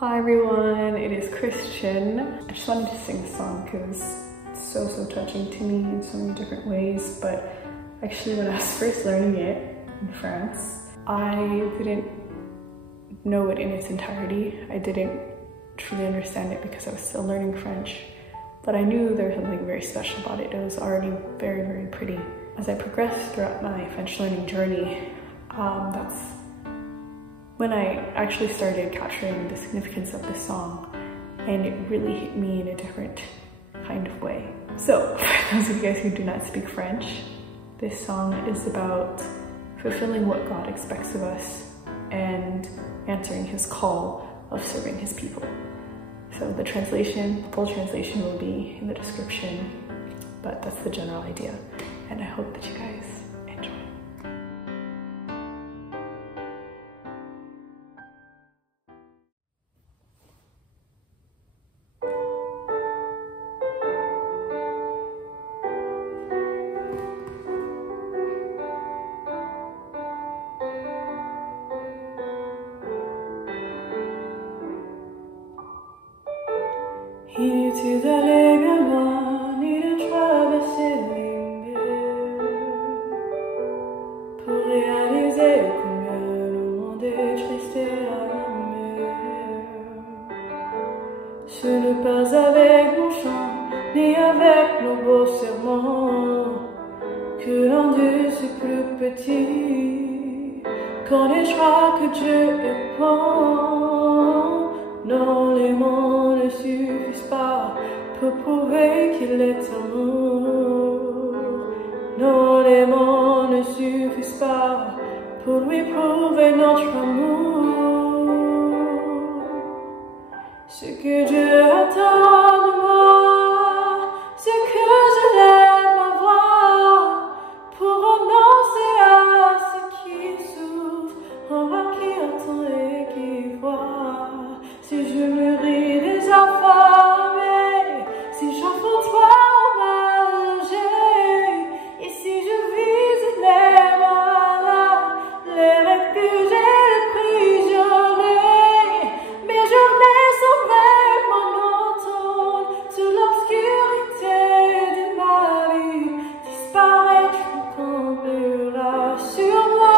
Hi everyone, it is Christian. I just wanted to sing a song because it's so touching to me in so many different ways, but actually when I was first learning it in France, I didn't know it in its entirety. I didn't truly understand it because I was still learning French, but I knew there was something very special about it. It was already very pretty. As I progressed throughout my French learning journey, that's when I actually started capturing the significance of this song, and it really hit me in a different kind of way. So, for those of you guys who do not speak French, this song is about fulfilling what God expects of us and answering his call of serving his people. So the translation, the full translation will be in the description, but that's the general idea, and I hope that you guys enjoy. Inutile d'aller bien loin, ni de traverser les murs pour réaliser combien le monde est triste et amer. Ce n'est pas avec mon chant, ni avec nos beaux serments que l'enduit est plus petit. Quand naîtra que Dieu est bon, non, les mots ne suffisent pas pour prouver qu'il est amour. Non, les mots ne suffisent pas pour lui prouver notre amour. Ce que Dieu attend de moi, c'est que je lève ma voix pour renoncer à ce qui souffre, envers qui attend et qui voit. Si je mûris les affamés, si j'enfonce toi au mal logé, et si je visite les malades, les réfugiés, les prisonniers, mes journées sont vraiment monotone, sous l'obscurité de ma vie, disparaître tombera sur moi.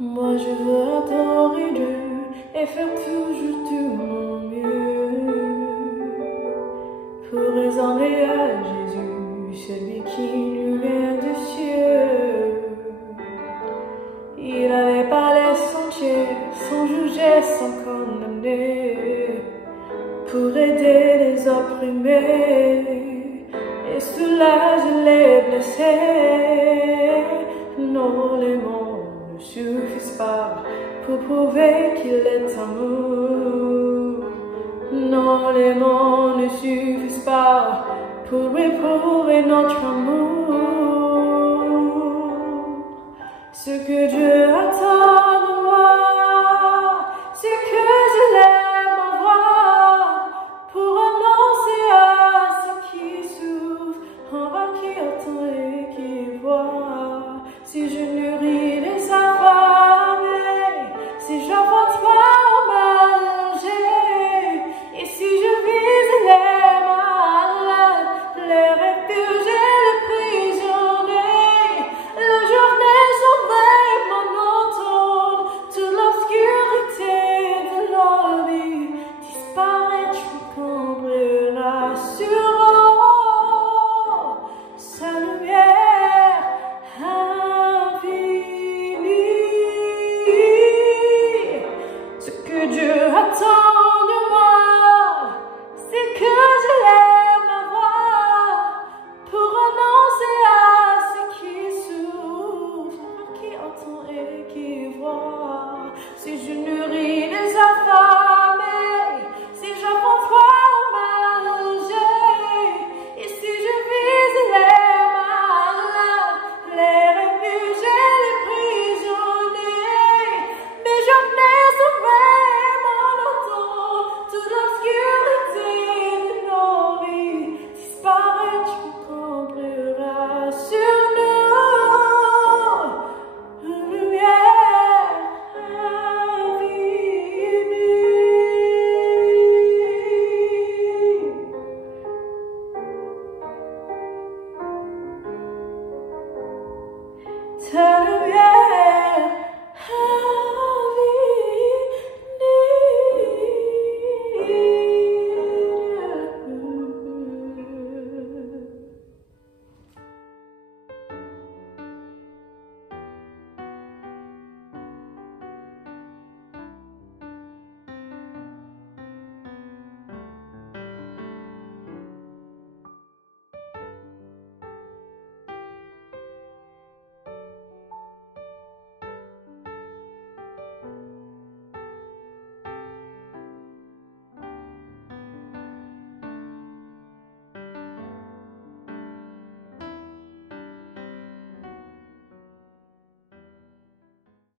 Moi je veux adorer Dieu et faire toujours tout mon mieux pour ressembler à Jésus, celui qui nous vient du ciel. Il allait par les sentiers sans juger, sans condamner, pour aider les opprimés et soulager les blessés. Non, les mots ne suffisent pas pour prouver qu'il est amour. Non, les mots ne suffisent pas pour lui prouver notre amour. Ce que Dieu attend de moi, c'est que je lève ma voix pour annoncer à ceux qui souffrent, envers qui attend et qui voit. Si je nourris les affamés, si j'avance pas au mal logé, et si je vise les malades, les réfugiés, les prisonniers, les journées sont vraiment monotones, toute l'obscurité de la la